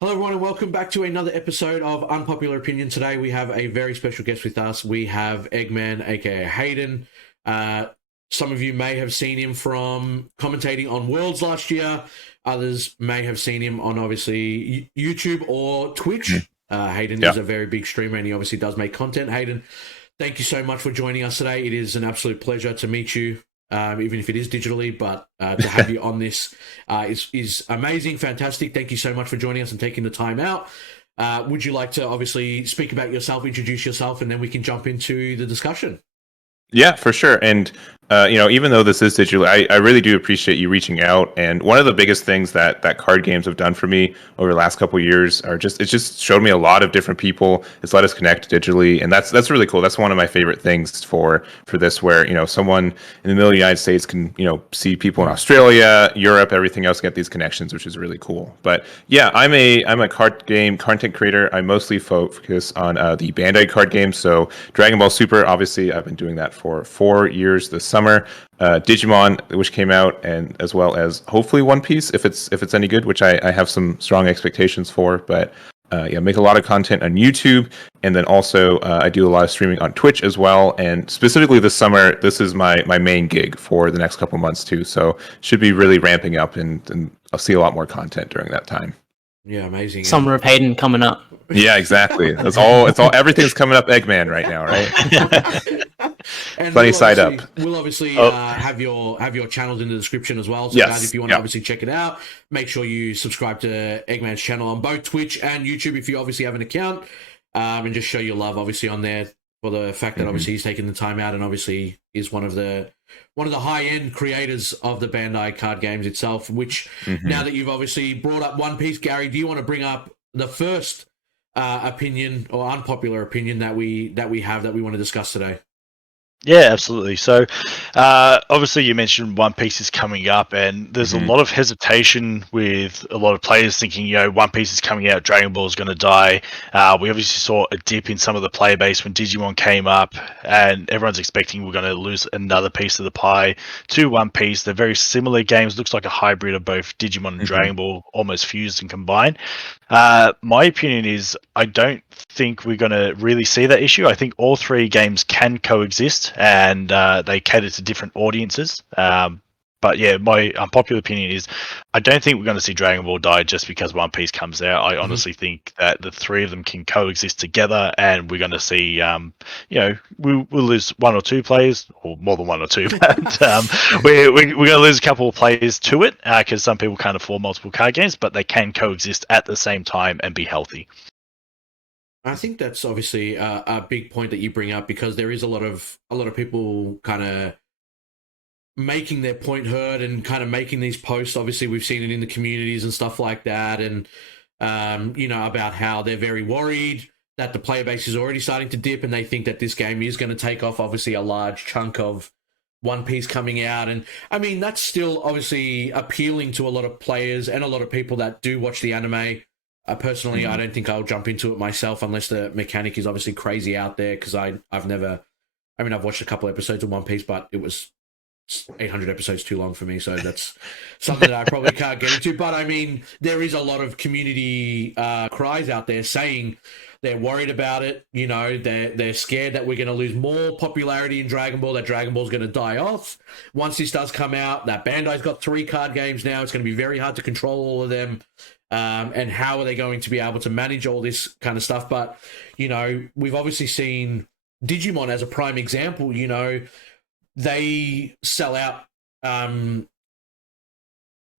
Hello, everyone, and welcome back to another episode of Unpopular Opinion. Today, we have a very special guest with us. We have Egman, aka Hayden. Some of you may have seen him from commentating on Worlds last year. Others may have seen him on, obviously, YouTube or Twitch. Hayden is a very big streamer, and he obviously does make content. Hayden, thank you so much for joining us today. It is an absolute pleasure to meet you. Even if it is digitally, but to have you on this is amazing, fantastic. Thank you so much for joining us and taking the time out. Would you like to obviously speak about yourself, introduce yourself, and then we can jump into the discussion? Yeah, for sure. And, even though this is digital, I really do appreciate you reaching out. And one of the biggest things that card games have done for me over the last couple of years it's just showed me a lot of different people. It's let us connect digitally. And that's really cool. That's one of my favorite things for this, where, someone in the middle of the United States can, see people in Australia, Europe, everything else, get these connections, which is really cool. But yeah, I'm a card game content creator. I mostly focus on the Bandai card games. So Dragon Ball Super, obviously, I've been doing that for 4 years this summer. Digimon, which came out, and as well as hopefully One Piece, if it's any good, which I have some strong expectations for. But make a lot of content on YouTube, and then also I do a lot of streaming on Twitch as well. And specifically this summer, this is my main gig for the next couple months too. So should be really ramping up, and I'll see a lot more content during that time. Yeah, amazing. Summer of Hayden coming up. Yeah, exactly. It's all everything's coming up Eggman right now, right? And Funny side up. We'll obviously have your channels in the description as well. So guys, if you want to obviously check it out, make sure you subscribe to Eggman's channel on both Twitch and YouTube if you obviously have an account, and just show your love obviously on there for the fact that obviously he's taken the time out and obviously is one of the high-end creators of the Bandai card games itself, which now that you've obviously brought up One Piece, Gary, do you want to bring up the first opinion or unpopular opinion that we have that we want to discuss today? Yeah, absolutely. So, obviously, you mentioned One Piece is coming up, and there's a lot of hesitation with a lot of players thinking, One Piece is coming out, Dragon Ball is going to die. We obviously saw a dip in some of the player base when Digimon came up, and everyone's expecting we're going to lose another piece of the pie to One Piece. They're very similar games, looks like a hybrid of both Digimon and Dragon Ball, almost fused and combined. My opinion is I don't think we're going to really see that issue. I think all three games can coexist, and they cater to different audiences. But yeah, my unpopular opinion is I don't think we're going to see Dragon Ball die just because One Piece comes out. I honestly think that the three of them can coexist together, and we're going to see, we'll lose one or two players, or more than one or two, but we're going to lose a couple of players to it because some people can't afford multiple card games, but they can coexist at the same time and be healthy. I think that's obviously a big point that you bring up, because there is a lot of people kind of making their point heard and kind of making these posts. Obviously, we've seen it in the communities and stuff like that, and about how they're very worried that the player base is already starting to dip, and they think that this game is going to take off. Obviously, a large chunk of One Piece coming out, and I mean that's still obviously appealing to a lot of players and a lot of people that do watch the anime. Personally, I don't think I'll jump into it myself unless the mechanic is obviously crazy out there, because I've watched a couple episodes of One Piece, but it was 800 episodes too long for me, so that's something that I probably can't get into. But I mean, there is a lot of community cries out there saying they're worried about it. They're scared that we're going to lose more popularity in Dragon Ball, that Dragon Ball is going to die off once this does come out, that Bandai's got 3 card games now. It's going to be very hard to control all of them. And how are they going to be able to manage all this kind of stuff? But, we've obviously seen Digimon as a prime example. They sell out,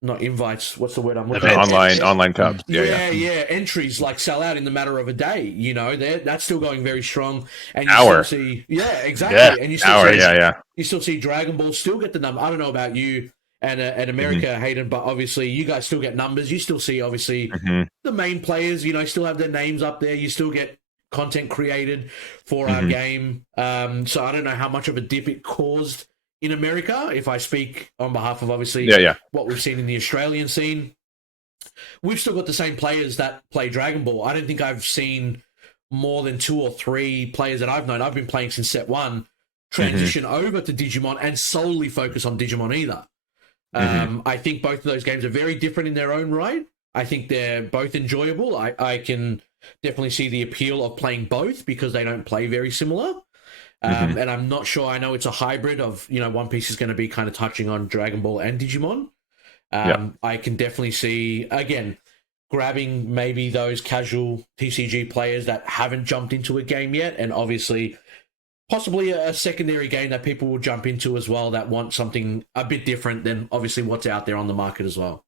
not invites, what's the word I'm looking for? Online cups. Yeah, entries like sell out in the matter of a day. That's still going very strong. And you Hour. still see, exactly. Yeah. And you still Hour, see, you still see Dragon Ball still get the number. I don't know about you and America, Hayden, but obviously you guys still get numbers. You still see, obviously, the main players, still have their names up there. You still get content created for our game. So I don't know how much of a dip it caused in America, if I speak on behalf of obviously what we've seen in the Australian scene. We've still got the same players that play Dragon Ball. I don't think I've seen more than 2 or 3 players that I've known. I've been playing since set 1, transition over to Digimon and solely focus on Digimon either. I think both of those games are very different in their own right. I think they're both enjoyable. I can definitely see the appeal of playing both because they don't play very similar. And I'm not sure. I know it's a hybrid of, One Piece is going to be kind of touching on Dragon Ball and Digimon. I can definitely see, again, grabbing maybe those casual TCG players that haven't jumped into a game yet, and obviously possibly a secondary game that people will jump into as well that want something a bit different than obviously what's out there on the market as well.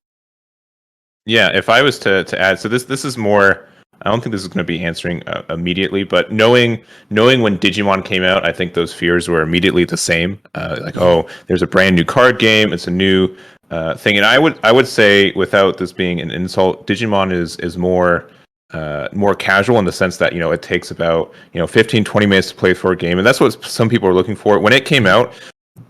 Yeah, if I was to add, so this is more. I don't think this is going to be answering immediately, but knowing when Digimon came out, I think those fears were immediately the same. Oh, there's a brand new card game. It's a new thing, and I would say, without this being an insult, Digimon is more casual in the sense that it takes about 15-20 minutes to play for a game, and that's what some people are looking for. When it came out,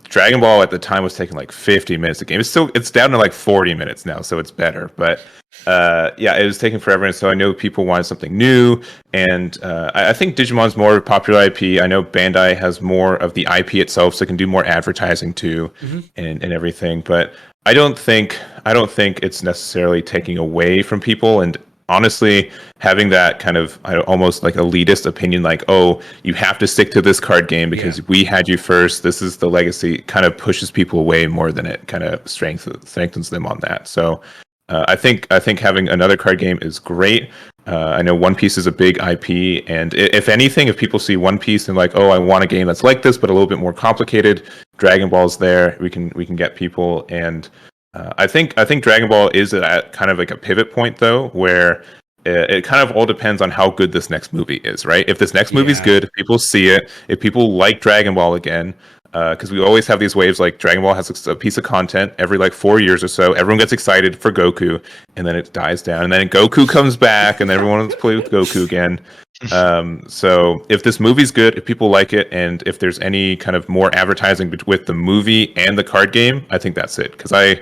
Dragon Ball at the time was taking like 50 minutes a game. It's down to like 40 minutes now, so it's better. But it was taking forever, and so I know people wanted something new. And I think Digimon's more popular IP. I know Bandai has more of the IP itself, so it can do more advertising too, and everything. But I don't think it's necessarily taking away from people. And honestly, having that kind of almost like elitist opinion, like, oh, you have to stick to this card game because we had you first, this is the legacy, kind of pushes people away more than it kind of strengthens them on that. So I think having another card game is great. I know One Piece is a big IP, and if anything, if people see One Piece and like, oh, I want a game that's like this but a little bit more complicated, Dragon Ball's there. We can get people. And I think Dragon Ball is at kind of like a pivot point though, where it kind of all depends on how good this next movie is, right? If this next movie is good, if people see it, if people like Dragon Ball again, because we always have these waves, like Dragon Ball has a piece of content every like 4 years or so. Everyone gets excited for Goku, and then it dies down, and then Goku comes back, and then everyone wants to play with Goku again. So if this movie's good, if people like it, and if there's any kind of more advertising with the movie and the card game, I think that's it. Because I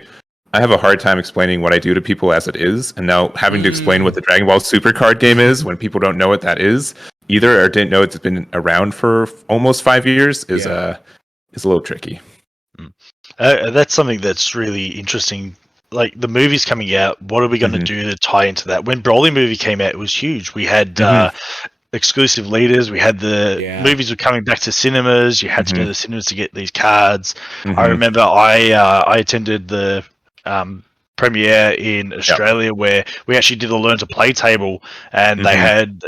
have a hard time explaining what I do to people as it is, and now having to explain what the Dragon Ball Super card game is when people don't know what that is either, or didn't know it's been around for almost 5 years is a little tricky. That's something that's really interesting. Like, the movie's coming out, what are we going to do to tie into that? When Broly movie came out, it was huge. We had exclusive leaders. We had the movies were coming back to cinemas. You had to go to the cinemas to get these cards. I remember I attended the premiere in Australia where we actually did a learn to play table, and they had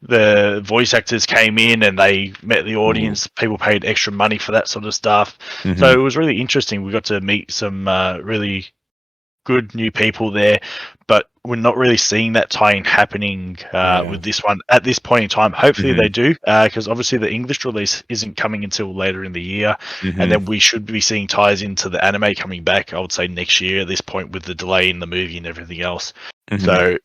the voice actors came in and they met the audience. People paid extra money for that sort of stuff. So it was really interesting. We got to meet some really good new people there, but we're not really seeing that tie-in happening with this one at this point in time. Hopefully they do, because obviously the English release isn't coming until later in the year, and then we should be seeing ties into the anime coming back, I would say, next year at this point, with the delay in the movie and everything else. So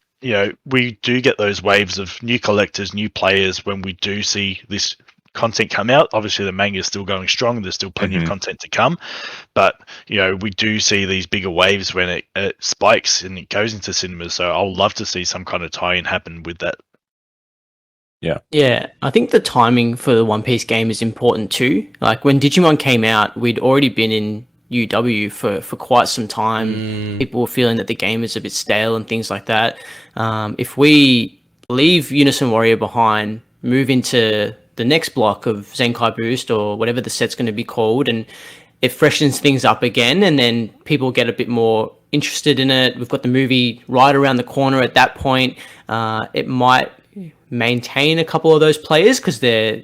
we do get those waves of new collectors, new players when we do see this content come out. Obviously the manga is still going strong, there's still plenty of content to come, but we do see these bigger waves when it spikes and it goes into cinemas. So I'll love to see some kind of tie-in happen with that. Yeah, I think the timing for the One Piece game is important too. Like, when Digimon came out, we'd already been in UW for quite some time. People were feeling that the game is a bit stale and things like that. If we leave Unison Warrior behind, move into the next block of Zenkai Boost or whatever the set's going to be called, and it freshens things up again, and then people get a bit more interested in it. We've got the movie right around the corner at that point. It might maintain a couple of those players because they're,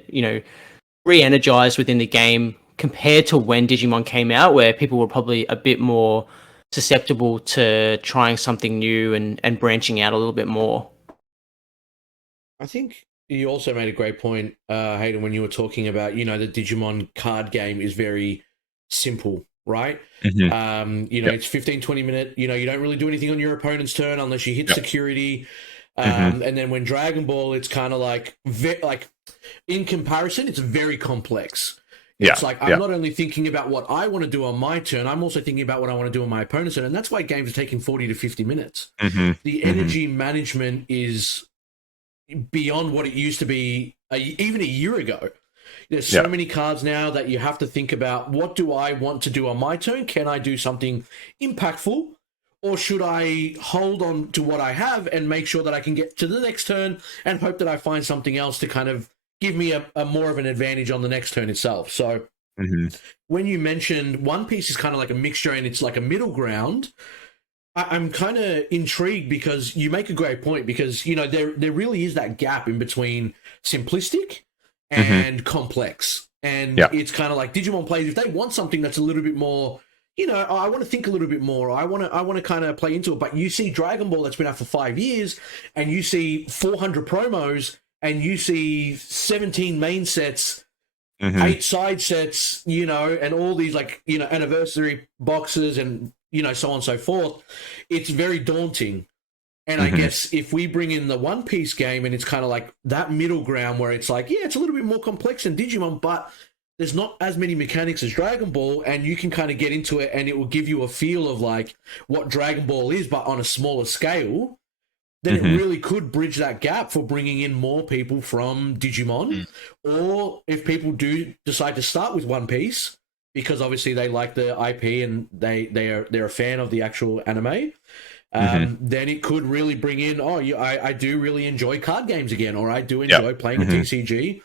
re-energized within the game compared to when Digimon came out, where people were probably a bit more susceptible to trying something new and branching out a little bit more. I think you also made a great point, Hayden, when you were talking about, the Digimon card game is very simple, right? It's 15, 20 minute, you don't really do anything on your opponent's turn unless you hit security. And then when Dragon Ball, it's kind of like in comparison, it's very complex. It's like, I'm not only thinking about what I want to do on my turn, I'm also thinking about what I want to do on my opponent's turn. And that's why games are taking 40 to 50 minutes. The energy management is beyond what it used to be even a year ago. There's so many cards now that you have to think about, what do I want to do on my turn? Can I do something impactful? or should I hold on to what I have and make sure that I can get to the next turn and hope that I find something else to kind of give me a more of an advantage on the next turn itself? So when you mentioned One Piece is kind of like a mixture and it's like a middle ground, I'm kind of intrigued because you make a great point, because, you know, there really is that gap in between simplistic and complex. And it's kind of like Digimon players, if they want something that's a little bit more, you know, I want to think a little bit more, I want to kind of play into it. But you see Dragon Ball that's been out for 5 years, and you see 400 promos, and you see 17 main sets, 8 side sets, you know, and all these, like, you know, anniversary boxes and, you know, so on and so forth. It's very daunting. And I guess if we bring in the One Piece game and it's kind of like that middle ground where it's like, yeah, it's a little bit more complex than Digimon, but there's not as many mechanics as Dragon Ball, and you can kind of get into it and it will give you a feel of like what Dragon Ball is, but on a smaller scale, then it really could bridge that gap for bringing in more people from Digimon. Or if people do decide to start with One Piece, because obviously they like the IP and they're a fan of the actual anime, then it could really bring in, I do really enjoy card games again, or I do enjoy playing a TCG.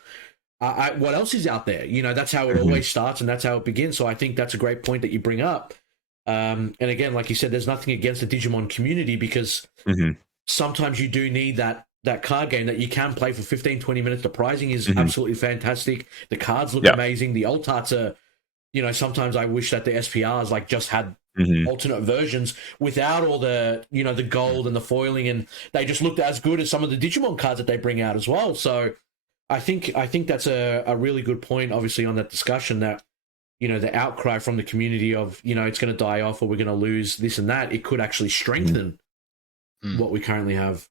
What else is out there? You know, that's how it always starts and that's how it begins. So I think that's a great point that you bring up. And again, like you said, there's nothing against the Digimon community, because sometimes you do need that card game that you can play for 15, 20 minutes. The pricing is absolutely fantastic. The cards look amazing. The alt arts are, you know, sometimes I wish that the SPRs like just had alternate versions without all the, you know, the gold and the foiling, and they just looked as good as some of the Digimon cards that they bring out as well. So I think that's a really good point, obviously, on that discussion, that, you know, the outcry from the community of, you know, it's going to die off or we're going to lose this and that, it could actually strengthen what we currently have.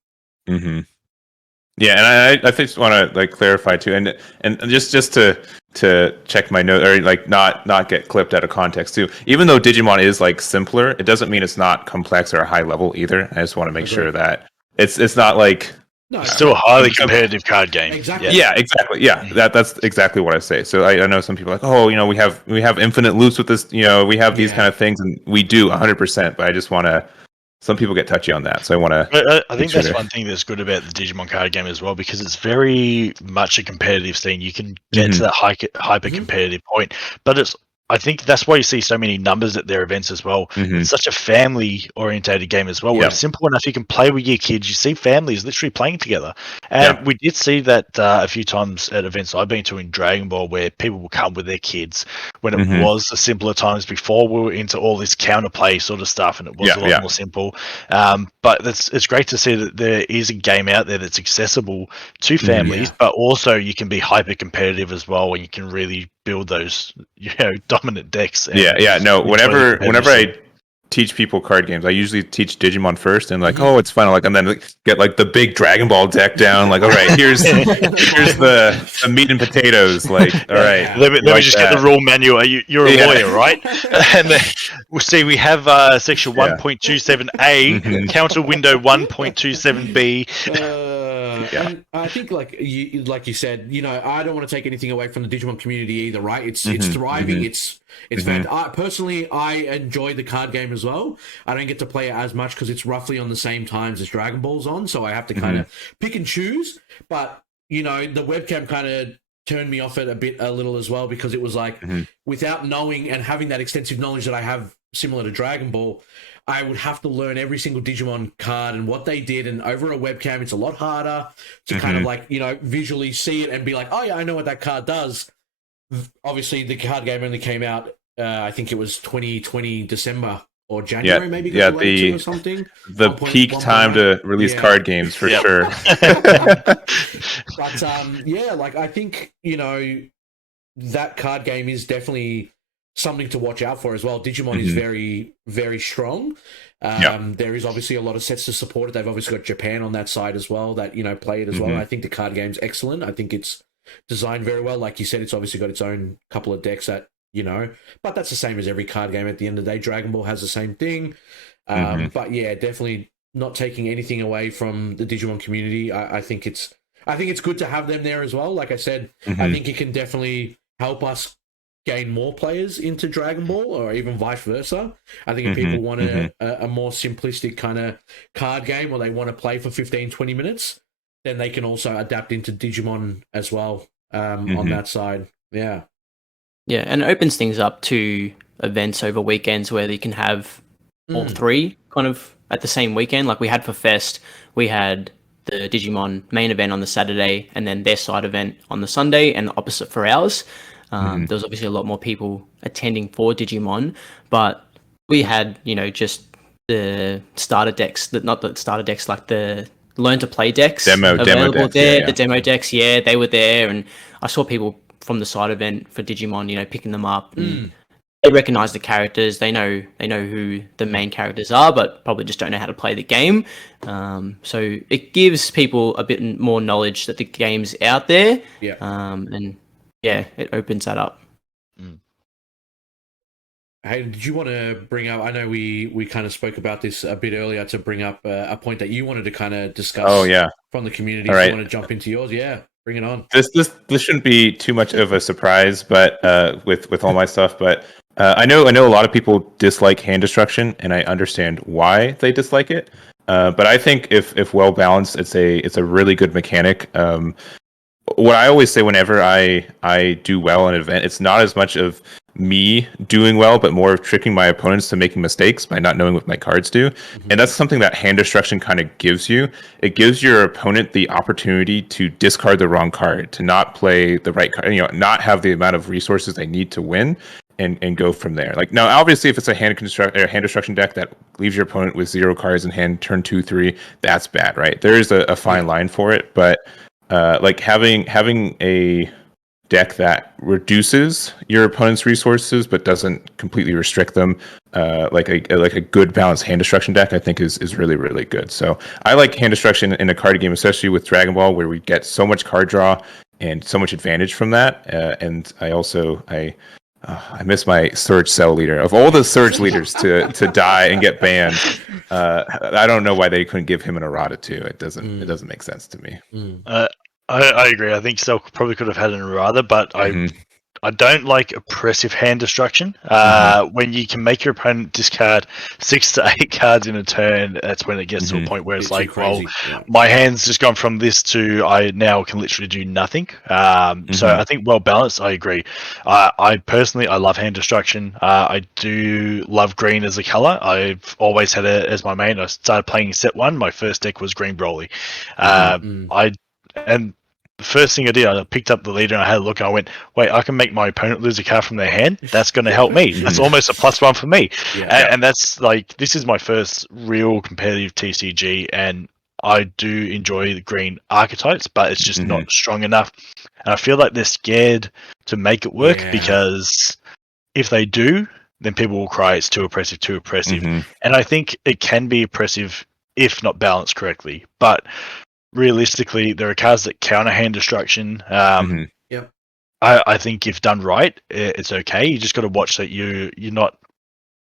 Yeah, and I just want to like clarify too, and just to check my note, or like not get clipped out of context too. Even though Digimon is like simpler, it doesn't mean it's not complex or high level either. I just want to make sure that it's not like still a highly competitive card game. Exactly. Yeah, exactly. Yeah, that's exactly what I say. So I know some people are like, oh, you know, we have infinite loops with this, you know, we have these kind of things, and we do 100%. But I just want to. Some people get touchy on that, so I want to. I think that's one thing that's good about the Digimon card game as well, because it's very much a competitive scene. You can get to that hyper competitive point, but I think that's why you see so many numbers at their events as well. It's such a family-orientated game as well, where it's simple enough you can play with your kids. You see families literally playing together. And we did see that a few times at events I've been to in Dragon Ball, where people will come with their kids when it was the simpler times before we were into all this counterplay sort of stuff, and it was a lot more simple. But it's great to see that there is a game out there that's accessible to families, but also you can be hyper-competitive as well, and you can really build those, you know, dominant decks. No, whenever I teach people card games, I usually teach Digimon first, and like, oh, it's fun, like, and then get like the big Dragon Ball deck down, like, all right, here's the meat and potatoes, like, all right, let me just get the rule manual. You're a lawyer, right? And then we'll see, we have section 1.27a counter window 1.27b. And I think, like you said, you know, I don't want to take anything away from the Digimon community either, right? It's thriving. It's fantastic. I enjoy the card game as well. I don't get to play it as much because it's roughly on the same times as Dragon Ball's on, so I have to kind of pick and choose. But, you know, the webcam kind of turned me off it a little as well, because it was like, without knowing and having that extensive knowledge that I have similar to Dragon Ball, I would have to learn every single Digimon card and what they did, and over a webcam it's a lot harder to kind of like, you know, visually see it and be like, oh yeah, I know what that card does. Obviously the card game only came out, I think it was 2020 December or January, maybe or something. The peak time to release card games for sure. But like, I think, you know, that card game is definitely something to watch out for as well. Digimon is very, very strong. There is obviously a lot of sets to support it. They've obviously got Japan on that side as well that, you know, play it as well. I think the card game's excellent. I think it's designed very well. Like you said, it's obviously got its own couple of decks that, you know, but that's the same as every card game at the end of the day. Dragon Ball has the same thing. But yeah, definitely not taking anything away from the Digimon community. I think it's good to have them there as well. Like I said, I think it can definitely help us gain more players into Dragon Ball, or even vice versa. I think if people want a more simplistic kind of card game, or they want to play for 15, 20 minutes, then they can also adapt into Digimon as well on that side. Yeah. Yeah, and it opens things up to events over weekends where you can have all three kind of at the same weekend. Like we had for Fest, we had the Digimon main event on the Saturday and then their side event on the Sunday, and the opposite for ours. There was obviously a lot more people attending for Digimon, but we had, just the starter decks, not the starter decks, like the learn to play decks available decks, there. The demo decks, they were there, and I saw people from the side event for Digimon, picking them up. And they recognize the characters. They know who the main characters are, but probably just don't know how to play the game. So it gives people a bit more knowledge that the game's out there. Yeah. And yeah, it opens that up. Hey, did you want to bring up? I know we kind of spoke about this a bit earlier, to bring up a point that you wanted to kind of discuss. Oh yeah, from the community. All If right. you want to jump into yours, yeah, bring it on. This shouldn't be too much of a surprise, but with all my stuff, but I know a lot of people dislike hand destruction, and I understand why they dislike it. But I think if well balanced, it's a really good mechanic. What I always say whenever I do well in an event, it's not as much of me doing well, but more of tricking my opponents to making mistakes by not knowing what my cards do. And that's something that hand destruction kind of gives you. It gives your opponent the opportunity to discard the wrong card, to not play the right card, not have the amount of resources they need to win, and go from there. Like, now, obviously, if it's a hand destruction deck that leaves your opponent with 0 cards in hand, turn 2, 3, that's bad, right? There is a fine line for it, but like having a deck that reduces your opponent's resources but doesn't completely restrict them, like a good balanced hand destruction deck, I think is really, really good. So I like hand destruction in a card game, especially with Dragon Ball, where we get so much card draw and so much advantage from that. And I miss my Surge Cell leader. Of all the Surge leaders to die and get banned, I don't know why they couldn't give him an errata too. It doesn't make sense to me. I agree. I think Cell probably could have had an errata, but I don't like oppressive hand destruction. When you can make your opponent discard 6 to 8 cards in a turn, that's when it gets to a point where it's like, well, my hand's just gone from this to I now can literally do nothing. So I think well balanced, I agree. I personally, I love hand destruction. I do love green as a color. I've always had it as my main. I started playing set 1. My first deck was green Broly. And the first thing I did, I picked up the leader and I had a look and I went, wait, I can make my opponent lose a card from their hand? That's going to help me. That's almost a +1 for me. And that's like, this is my first real competitive TCG, and I do enjoy the green archetypes, but it's just not strong enough. And I feel like they're scared to make it work, because if they do, then people will cry it's too oppressive, too oppressive. And I think it can be oppressive if not balanced correctly. But realistically, there are cards that counter hand destruction. I think if done right, it's okay. You just got to watch that you're not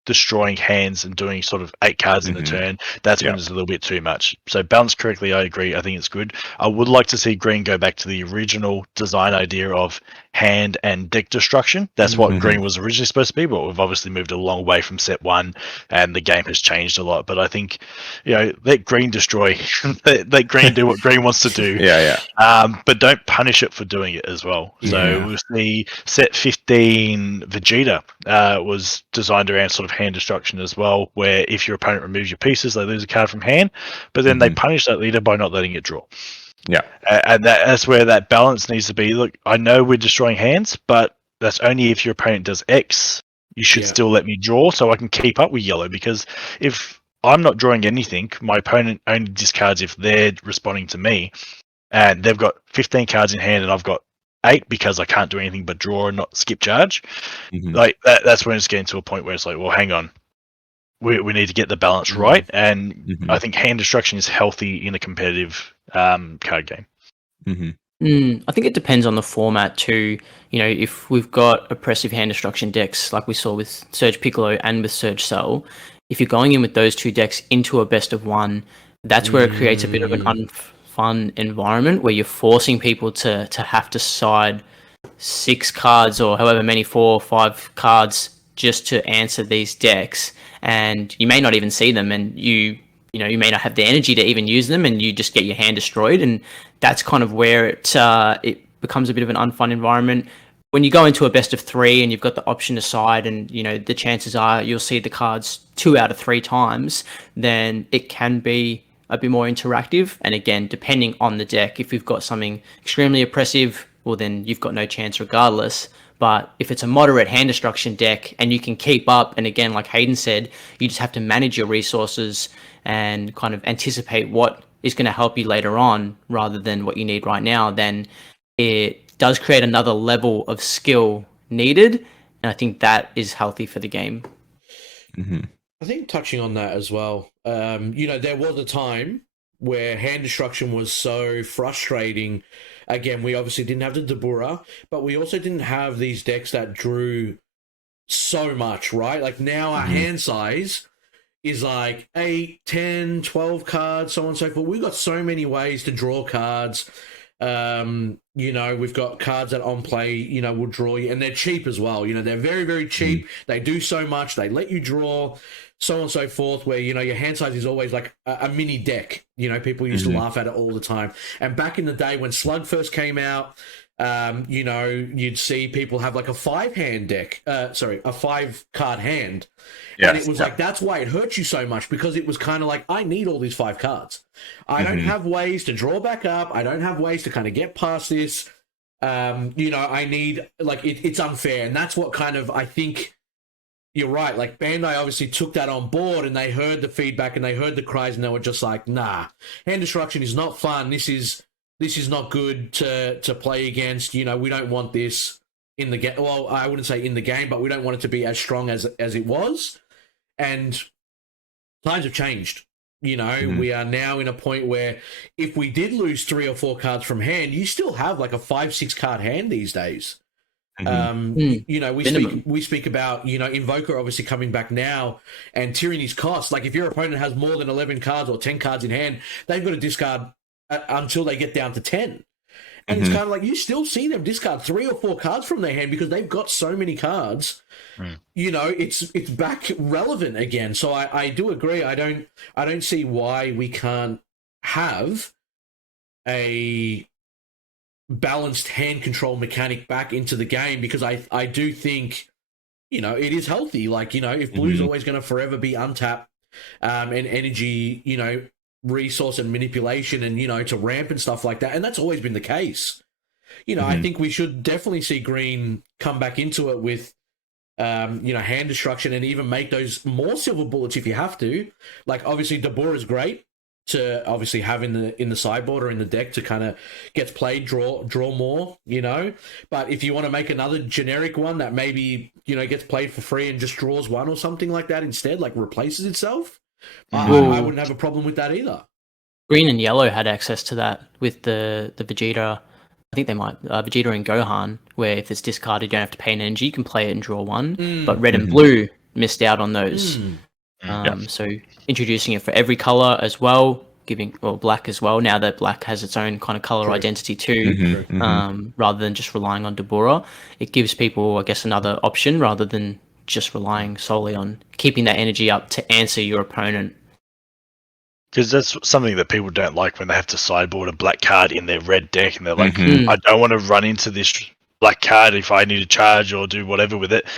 destroying hands and doing sort of 8 cards in a turn. That's when it's a little bit too much. So balanced correctly, I agree. I think it's good. I would like to see green go back to the original design idea of hand and deck destruction. That's what green was originally supposed to be, but we've obviously moved a long way from set 1 and the game has changed a lot. But I think, let green destroy. let green do what green wants to do. But don't punish it for doing it as well. So with the set 15 Vegeta was designed around sort of hand destruction as well, where if your opponent removes your pieces, they lose a card from hand, but then they punish that leader by not letting it draw. And that's where that balance needs to be. Look, I know we're destroying hands, but that's only if your opponent does X. You should still let me draw so I can keep up with yellow, because if I'm not drawing anything, my opponent only discards if they're responding to me, and they've got 15 cards in hand and I've got 8 because I can't do anything but draw and not skip charge. Like that's when it's getting to a point where it's like, well, hang on, we need to get the balance right. And I think hand destruction is healthy in a competitive card game. I think it depends on the format too. If we've got oppressive hand destruction decks like we saw with Surge Piccolo and with Surge Cell, if you're going in with those 2 decks into a best of 1, that's where it creates a bit of an unfun environment where you're forcing people to have to side 6 cards or however many, 4 or 5 cards just to answer these decks, and you may not even see them, and you may not have the energy to even use them, and you just get your hand destroyed, and that's kind of where it becomes a bit of an unfun environment. When you go into a best of 3 and you've got the option to side, and the chances are you'll see the cards 2 out of 3 times, then it can be a bit more interactive. And again, depending on the deck, if you've got something extremely oppressive, well, then you've got no chance regardless. But if it's a moderate hand destruction deck and you can keep up, and again, like Hayden said, you just have to manage your resources and kind of anticipate what is going to help you later on rather than what you need right now, then it does create another level of skill needed. And I think that is healthy for the game. Mm-hmm. I think touching on that as well, there was a time where hand destruction was so frustrating. Again, we obviously didn't have the Dabura, but we also didn't have these decks that drew so much, right? Like now our hand size is like 8, 10, 12 cards, so on and so forth. We've got so many ways to draw cards. We've got cards that on play, will draw you, and they're cheap as well. They're very, very cheap. They do so much. They let you draw, so on and so forth, where, your hand size is always like a mini deck. People used to laugh at it all the time. And back in the day when Slug first came out, you'd see people have like a 5-hand deck, a 5-card hand. Yes, and it was like, that's why it hurt you so much, because it was kind of like, I need all these 5 cards. I don't have ways to draw back up. I don't have ways to kind of get past this. I need, like, it's unfair. And that's what kind of, I think, you're right. Like, Bandai obviously took that on board, and they heard the feedback and they heard the cries, and they were just like, nah, hand destruction is not fun. This is not good to play against. We don't want this in the game. Well, I wouldn't say in the game, but we don't want it to be as strong as it was. And times have changed. We are now in a point where if we did lose 3 or 4 cards from hand, you still have like a 5-6 card hand these days. We speak about, Invoker obviously coming back now and Tyranny's cost. Like if your opponent has more than 11 cards or 10 cards in hand, they've got to discard until they get down to 10. And it's kind of like you still see them discard 3 or 4 cards from their hand because they've got so many cards. It's back relevant again. So I do agree. I don't see why we can't have a balanced hand control mechanic back into the game, because I do think it is healthy. Like, if Blue's always going to forever be untapped and energy, resource and manipulation and, to ramp and stuff like that. And that's always been the case. I think we should definitely see Green come back into it with, hand destruction, and even make those more silver bullets if you have to. Like, obviously, Dabura is great to obviously have in the sideboard or in the deck to kind of gets played, draw more, But if you want to make another generic one that maybe, gets played for free and just draws 1 or something like that instead, like replaces itself, I wouldn't have a problem with that either. Green and yellow had access to that with the Vegeta. I think they might Vegeta and Gohan, where if it's discarded, you don't have to pay an energy. You can play it and draw 1. But red and blue missed out on those. So introducing it for every color as well, black as well. Now that black has its own kind of color identity too, rather than just relying on Dabura, it gives people, I guess, another option rather than just relying solely on keeping that energy up to answer your opponent. Because that's something that people don't like when they have to sideboard a black card in their red deck, and they're like, I don't want to run into this black card if I need to charge or do whatever with it.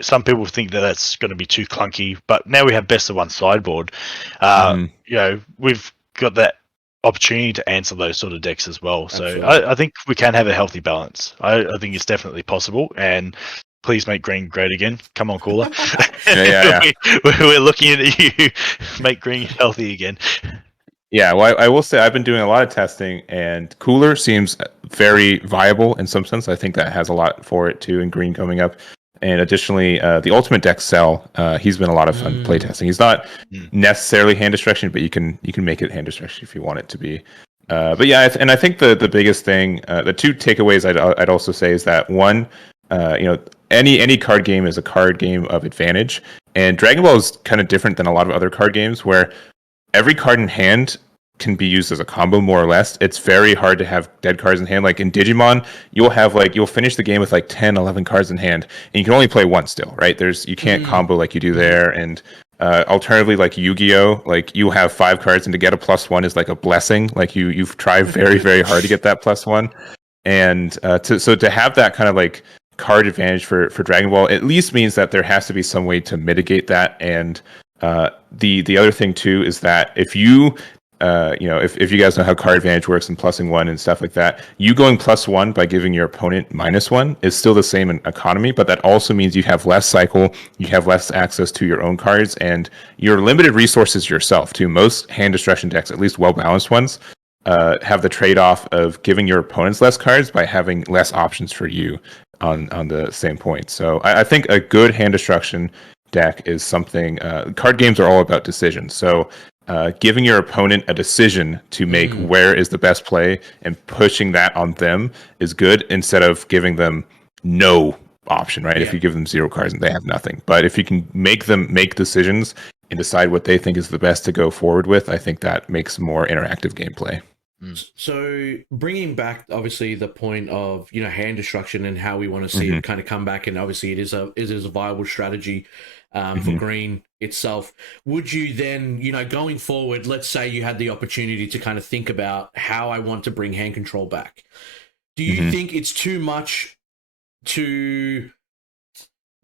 Some people think that that's going to be too clunky, but now we have best of 1 sideboard. We've got that opportunity to answer those sort of decks as well. So I think we can have a healthy balance. I think it's definitely possible, and please make green great again. Come on, Cooler. Yeah. We're looking at you. Make green healthy again. Yeah, well, I will say I've been doing a lot of testing, and Cooler seems very viable in some sense. I think that has a lot for it too, in green coming up. And additionally, the Ultimate Deck Cell, he's been a lot of fun playtesting. He's not necessarily hand destruction, but you can make it hand destruction if you want it to be. But yeah, and I think the biggest thing, the 2 takeaways I'd also say is that, one, any card game is a card game of advantage, and Dragon Ball is kind of different than a lot of other card games where every card in hand can be used as a combo more or less. It's very hard to have dead cards in hand. Like in Digimon, you'll finish the game with like 10, 11 cards in hand, and you can only play one still, right? You can't combo like you do there. And alternatively, like Yu-Gi-Oh, like you have 5 cards, and to get a +1 is like a blessing. Like you've tried very, very hard to get that +1. And to have that kind of like card advantage for Dragon Ball at least means that there has to be some way to mitigate that. And the other thing too is that if you if you guys know how card advantage works and +1 and stuff like that, you going +1 by giving your opponent -1 is still the same in economy, but that also means you have less cycle, you have less access to your own cards, and your limited resources yourself too. Most hand destruction decks, at least well-balanced ones, have the trade-off of giving your opponents less cards by having less options for you on the same point. So I think a good hand destruction deck is something. Card games are all about decisions. So giving your opponent a decision to make where is the best play and pushing that on them is good, instead of giving them no option, right? If you give them 0 cards and they have nothing. But if you can make them make decisions and decide what they think is the best to go forward with, I think that makes more interactive gameplay. So bringing back obviously the point of hand destruction and how we want to see it kind of come back, and obviously it is a viable strategy for Green itself. Would you then, going forward, let's say you had the opportunity to kind of think about how I want to bring hand control back. Do you think it's too much to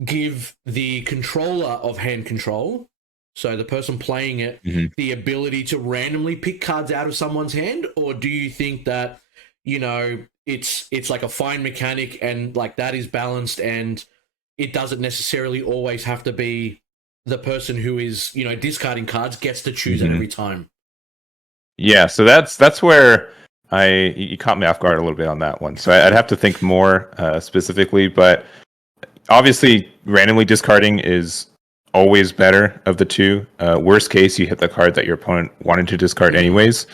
give the controller of hand control, so the person playing it, the ability to randomly pick cards out of someone's hand? Or do you think that, it's like a fine mechanic and like that is balanced, and it doesn't necessarily always have to be the person who is, discarding cards gets to choose it every time? Yeah, so that's where you caught me off guard a little bit on that one. So I'd have to think more specifically, but obviously randomly discarding is always better of the two. Worst case, you hit the card that your opponent wanted to discard anyways.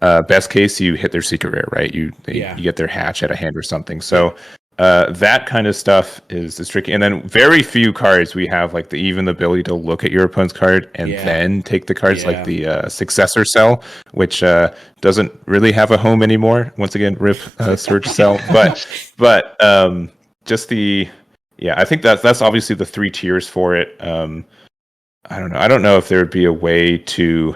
Best case, you hit their secret rare, right? You get their hatch at a hand or something. So that kind of stuff is tricky. And then very few cards we have like the ability to look at your opponent's card and then take the cards, like the successor cell, which doesn't really have a home anymore. Once again, rip Surge Cell. But just I think that's obviously the 3 tiers for it. I don't know. I don't know if there would be a way to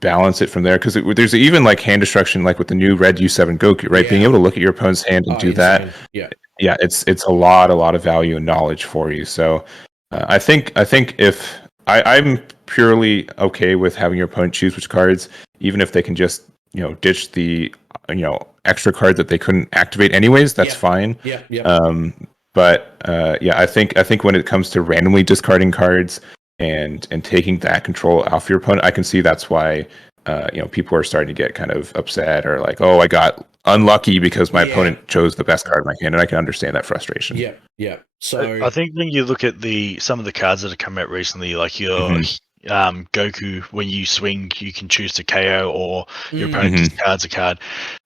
balance it from there, because there's even like hand destruction, like with the new Red U7 Goku, right? Being able to look at your opponent's hand and do that, it's a lot of value and knowledge for you. So I think if I'm purely okay with having your opponent choose which cards, even if they can just ditch the extra card that they couldn't activate anyways, that's fine. But I think when it comes to randomly discarding cards and taking that control off your opponent, I can see that's why people are starting to get kind of upset, or like, oh, I got unlucky because my opponent chose the best card in my hand, and I can understand that frustration. So I think when you look at some of the cards that have come out recently, like your Goku, when you swing, you can choose to KO, or your opponent discards a card.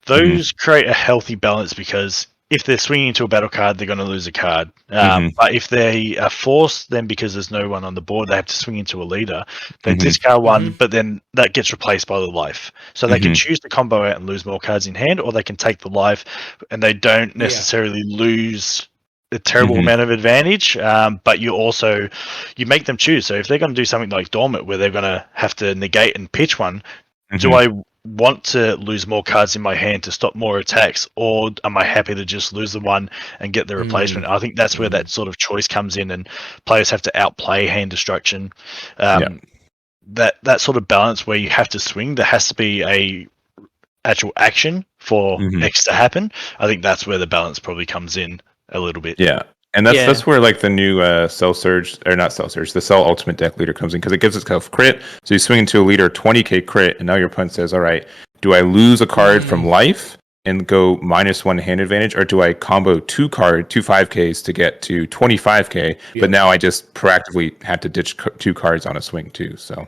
Those create a healthy balance, because if they're swinging into a battle card, they're going to lose a card. But if they are forced, then because there's no one on the board, they have to swing into a leader. They discard one, but then that gets replaced by the life. So they can choose to combo out and lose more cards in hand, or they can take the life, and they don't necessarily lose a terrible amount of advantage. But you make them choose. So if they're going to do something like Dormant, where they're going to have to negate and pitch one, do I want to lose more cards in my hand to stop more attacks, or am I happy to just lose the one and get the replacement? I think that's where that sort of choice comes in, and players have to outplay hand destruction. That sort of balance where you have to swing, there has to be a actual action for X to happen. I think that's where the balance probably comes in a little bit. And that's where like the new the Cell Ultimate deck leader comes in, because it gives itself crit. So you swing into a leader 20k crit, and now your opponent says, all right, do I lose a card from life and go -1 hand advantage, or do I combo 2 5ks to get to 25k, but now I just proactively had to ditch 2 cards on a swing too. So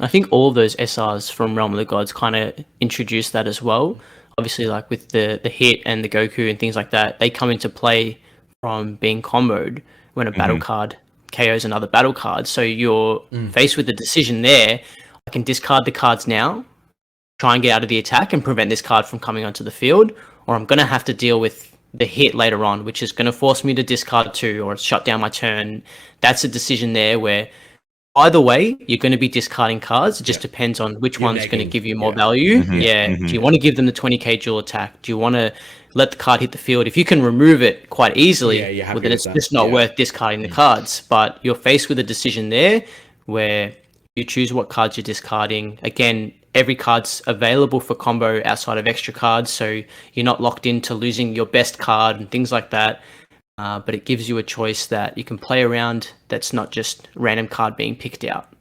I think all of those SRs from Realm of the Gods kind of introduce that as well. Obviously, like with the hit and the Goku and things like that, they come into play from being comboed when a battle card KOs another battle card. So you're faced with the decision there I can discard the cards now, try and get out of the attack and prevent this card from coming onto the field, or I'm going to have to deal with the hit later on, which is going to force me to discard 2 or shut down my turn. That's a decision there where either way, you're going to be discarding cards. It just depends on which one's going to give you more value. Do you want to give them the 20k dual attack? Do you want to let the card hit the field? If you can remove it quite easily, well, then it's just not worth discarding the cards. But you're faced with a decision there where you choose what cards you're discarding. Again, every card's available for combo outside of extra cards, so you're not locked into losing your best card and things like that. But it gives you a choice that you can play around that's not just random card being picked out.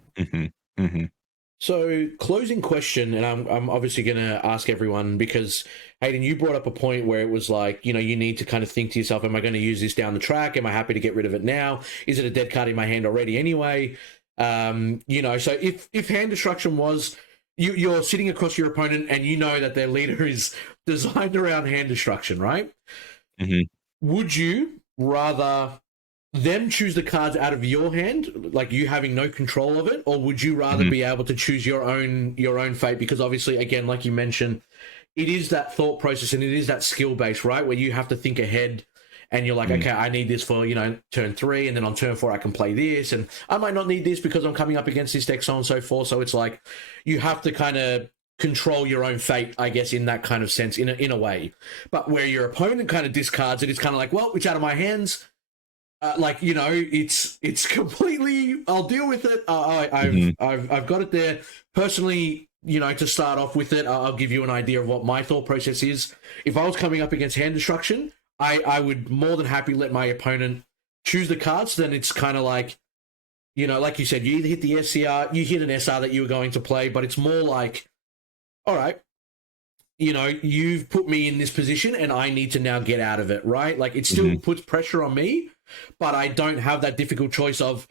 So, closing question, and I'm obviously going to ask everyone because, Hayden, you brought up a point where it was like, you need to kind of think to yourself, am I going to use this down the track? Am I happy to get rid of it now? Is it a dead card in my hand already anyway? So if hand destruction was, you're sitting across your opponent and you know that their leader is designed around hand destruction, right? Would you rather them choose the cards out of your hand, like you having no control of it, or would you rather be able to choose your own fate? Because obviously, again, like you mentioned, it is that thought process and it is that skill base, right? Where you have to think ahead and you're like, okay, I need this for, turn 3, and then on turn 4 I can play this, and I might not need this because I'm coming up against this deck, so on and so forth. So it's like you have to kind of control your own fate, I guess, in that kind of sense, in a way. But where your opponent kind of discards it, it's kind of like, well, it's out of my hands. It's completely, I'll deal with it. I've got it there. Personally, to start off with it, I'll give you an idea of what my thought process is. If I was coming up against hand destruction, I would more than happy let my opponent choose the cards. Then it's kind of like, like you said, you either hit the SCR, you hit an SR that you were going to play, but it's more like, all right, you've put me in this position and I need to now get out of it, right? Like it still puts pressure on me, but I don't have that difficult choice of,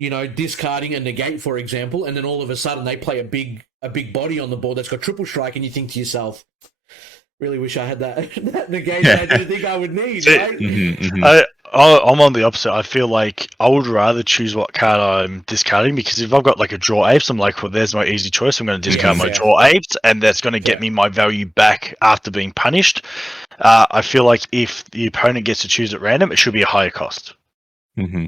discarding a negate, for example, and then all of a sudden they play a big body on the board that's got triple strike, and you think to yourself, really wish I had that negate I didn't think I would need, right? I'm on the opposite. I feel like I would rather choose what card I'm discarding, because if I've got like a draw apes, I'm like, well, there's my easy choice. I'm going to discard my draw apes, and that's going to get me my value back after being punished. I feel like if the opponent gets to choose at random, it should be a higher cost.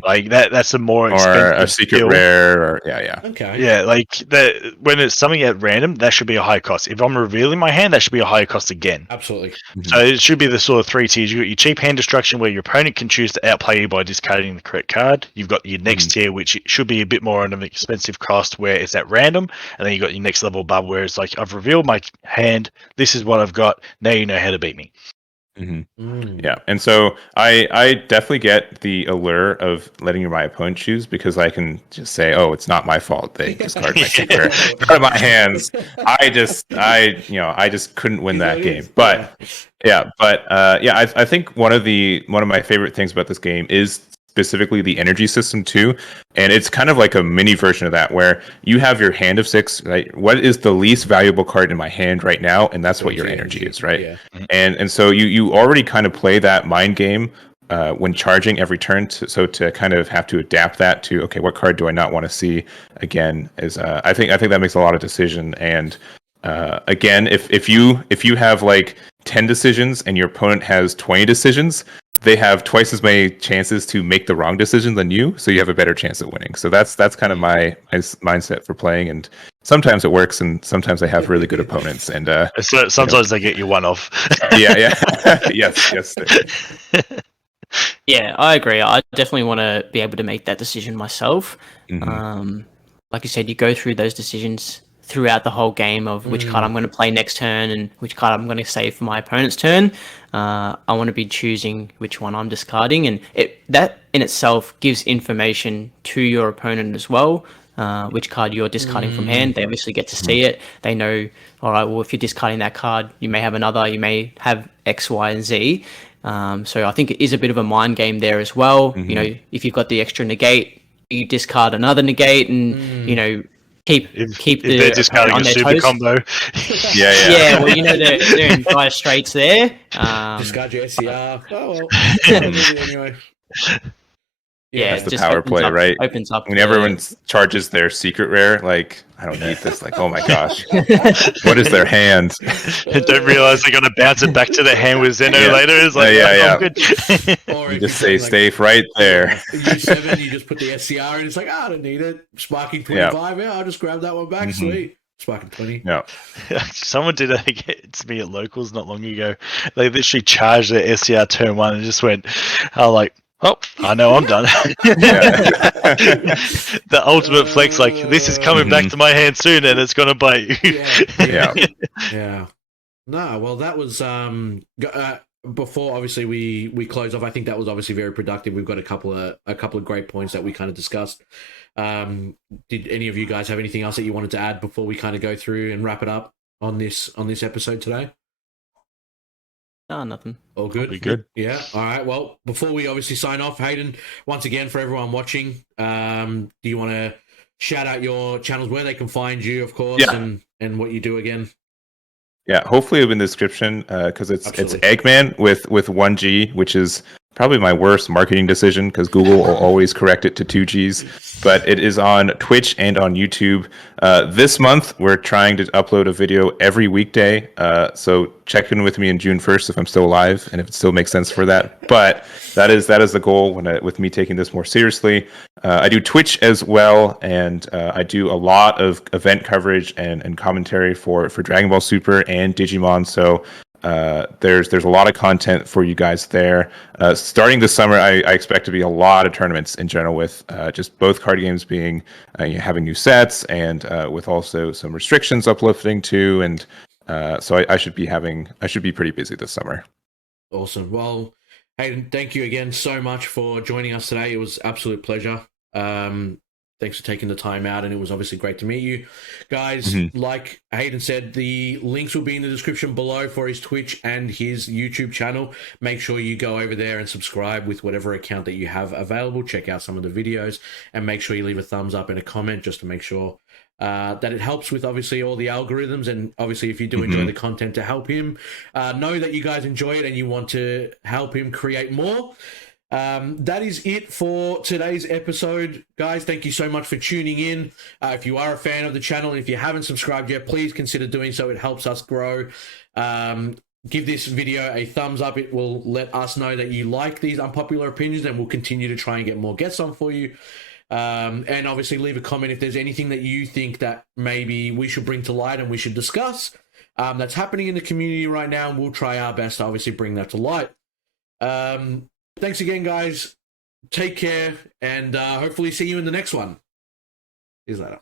Like that's a more expensive or a secret skill. rare, or Like that when it's something at random, that should be a high cost. If I'm revealing my hand, that should be a higher cost again. Absolutely. So it should be the sort of 3 tiers. You got your cheap hand destruction, where your opponent can choose to outplay you by discarding the correct card. You've got your next tier, which should be a bit more on an expensive cost, where it's at random, and then you got your next level above, where it's like, I've revealed my hand. This is what I've got. Now you know how to beat me. Yeah, and so I definitely get the allure of letting my opponent choose, because I can just say, oh, it's not my fault they discarded my secret out of my hands. I just couldn't win that game. But I think one of my favorite things about this game is specifically the energy system too, and it's kind of like a mini version of that, where you have your hand of 6, right? What is the least valuable card in my hand right now, and that's what your energy is, right? And so you already kind of play that mind game when charging every turn, to kind of have to adapt that to, okay, what card do I not want to see again? Is I think that makes a lot of decision. And again, if you have like 10 decisions and your opponent has 20 decisions, they have twice as many chances to make the wrong decision than you, so you have a better chance at winning. So that's kind of my mindset for playing, and sometimes it works, and sometimes I have really good opponents, and so sometimes they get you one off. yes. Yeah, I agree. I definitely want to be able to make that decision myself. Like you said, you go through those decisions throughout the whole game of which card I'm going to play next turn and which card I'm going to save for my opponent's turn. I want to be choosing which one I'm discarding, and that in itself gives information to your opponent as well, which card you're discarding from hand. They obviously get to see it. They know, all right, well, if you're discarding that card, you may have another, you may have X, Y, and Z. So I think it is a bit of a mind game there as well. If you've got the extra negate, you discard another negate, and keep they're discarding a super toes. Combo. Yeah, well, they're in dire straits there. Discard your SCR. Oh well. Anyway. Yeah, That's it the just power opens play, up, right? opens up When the- everyone charges their secret rare, like, I don't need this. Like, oh my gosh, what is their hand? Don't realize they're going to bounce it back to their hand with Zeno Yeah. later. It's like, Yeah, oh, yeah. I'm good. Or You if just you're stay playing, like, safe right there. U7, you just put the SCR in. It's like, I don't need it. Sparking 25. Yeah, I'll just grab that one back. Mhm. Sweet. Sparking 20. Yeah. Someone did it to me at locals not long ago. They literally charged their SCR turn 1 and just went, "Oh, like, oh, I know I'm done." The ultimate flex, like, this is coming back to my hand soon, and it's gonna bite you. Yeah. No, well, that was before obviously we close off. I think that was obviously very productive. We've got a couple of great points that we kind of discussed. Did any of you guys have anything else that you wanted to add before we kind of go through and wrap it up on this episode today? No, nothing. All good? Be good. Yeah. All right. Well, before we obviously sign off, Hayden, once again, for everyone watching, do you want to shout out your channels, where they can find you, of course, and what you do again? Yeah, hopefully it'll be in the description because it's Absolutely. Egman with 1G, which is probably my worst marketing decision because Google will always correct it to 2Gs. But it is on Twitch and on YouTube. This month, we're trying to upload a video every weekday. So check in with me in June 1st if I'm still alive and if it still makes sense for that. But that is the goal with me taking this more seriously. I do Twitch as well, and I do a lot of event coverage and commentary for Dragon Ball Super and Digimon. So there's a lot of content for you guys there. Starting this summer, I expect to be a lot of tournaments in general, with just both card games being having new sets, and with also some restrictions uplifting too. And so I should be pretty busy this summer. Awesome. Well, Hayden, thank you again so much for joining us today. It was an absolute pleasure. Thanks for taking the time out, and it was obviously great to meet you. Guys, like Hayden said, the links will be in the description below for his Twitch and his YouTube channel. Make sure you go over there and subscribe with whatever account that you have available. Check out some of the videos, and make sure you leave a thumbs up and a comment just to make sure that it helps with obviously all the algorithms, and obviously if you do enjoy the content, to help him know that you guys enjoy it and you want to help him create more. That is it for today's episode, guys. Thank you so much for tuning in. If you are a fan of the channel and if you haven't subscribed yet, please consider doing so. It helps us grow. Give this video a thumbs up. It will let us know that you like these unpopular opinions, and we'll continue to try and get more guests on for you. And obviously leave a comment if there's anything that you think that maybe we should bring to light and we should discuss that's happening in the community right now, and we'll try our best to obviously bring that to light. Thanks again, guys. Take care, and hopefully see you in the next one. See you later.